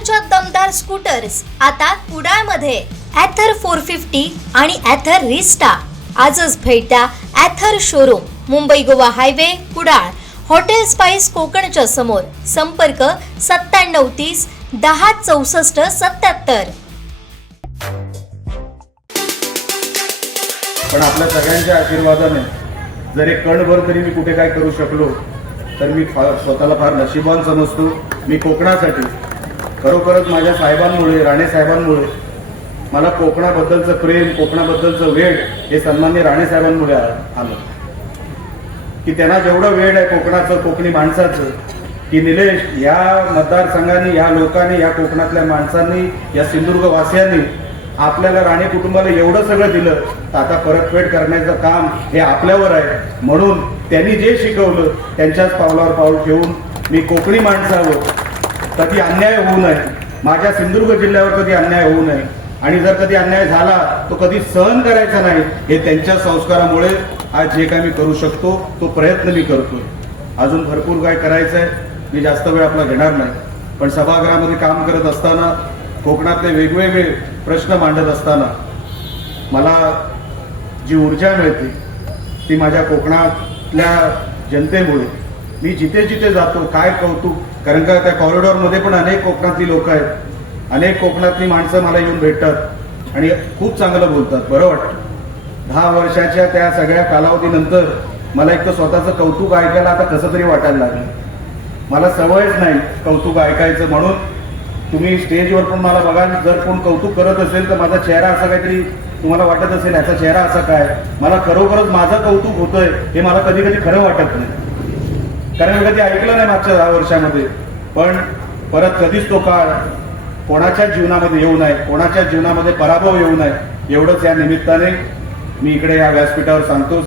ॲथरच्या दमदार स्कूटर्स आता कुडाळमध्ये ॲथर 450 आणि ॲथर रिस्टा. आजच भेट द्या Ather showroom, Mumbai Goa highway, Kudal, hotel spice कोकणच्या समोर. संपर्क 9730 10 64 77. पण आपल्या सगळ्यांच्या आशीर्वादाने जर एक कणभर तरी मी कुठे काय करू शकलो तर मी स्वतःला फार नशिबान समजतो. मी कोकणासाठी खरोखरच माझ्या साहेबांमुळे, राणे साहेबांमुळे मला कोकणाबद्दलचं प्रेम, कोकणाबद्दलचं वेळ हे सन्माननीय राणे साहेबांमुळे आलं. की त्यांना जेवढं वेळ आहे कोकणाचं, कोकणी माणसाचं, की निलेश या मतदारसंघाने, या लोकांनी, या कोकणातल्या माणसांनी, या सिंधुदुर्ग वासियांनी आपल्याला राणे कुटुंबाला एवढं सगळं दिलं तर आता परतफेड करण्याचं काम हे आपल्यावर आहे. म्हणून त्यांनी जे शिकवलं त्यांच्याच पावलावर पाऊल ठेवून मी कोकणी माणसावर कधी अन्याय होऊ नये, माझ्या सिंधुदुर्ग जिल्ह्यावर कधी अन्याय होऊ नये आणि जर कधी अन्याय झाला तो कधी सहन करायचा नाही, हे त्यांच्या संस्कारामुळे आज जे काय मी करू शकतो तो प्रयत्न मी करतोय. अजून भरपूर काय करायचं आहे, मी जास्त वेळ आपला घेणार नाही. पण सभागृहामध्ये काम करत असताना, कोकणातले वेगवेगळे प्रश्न मांडत असताना मला जी ऊर्जा मिळते ती माझ्या कोकणातल्या जनतेमुळे. मी जिथे जिथे जातो काय कौतुक, कारण का त्या कॉरिडॉरमध्ये पण अनेक कोकणातली लोक आहेत, अनेक कोकणातली माणसं मला येऊन भेटतात आणि खूप चांगलं बोलतात, बरं वाटतं. 10 वर्षाच्या त्या सगळ्या कालावधीनंतर मला एक तर स्वतःचं कौतुक ऐकायला आता कसं तरी वाटायला लागलं. मला सवयच नाही कौतुक ऐकायचं. म्हणून तुम्ही स्टेजवर पण मला बघाल, जर कोण कौतुक करत असेल तर माझा चेहरा असा काहीतरी तुम्हाला वाटत असेल, याचा चेहरा असा काय, मला खरोखरच माझं कौतुक होतंय हे मला कधी कधी खरं वाटत नाही, कारण मी कधी ऐकलं नाही मागच्या 10 वर्षामध्ये. पण परत कधीच तो काळ कोणाच्या जीवनामध्ये येऊ नये, कोणाच्या जीवनामध्ये पराभव येऊ नये, एवढंच या निमित्ताने मी इकडे या व्यासपीठावर सांगतो.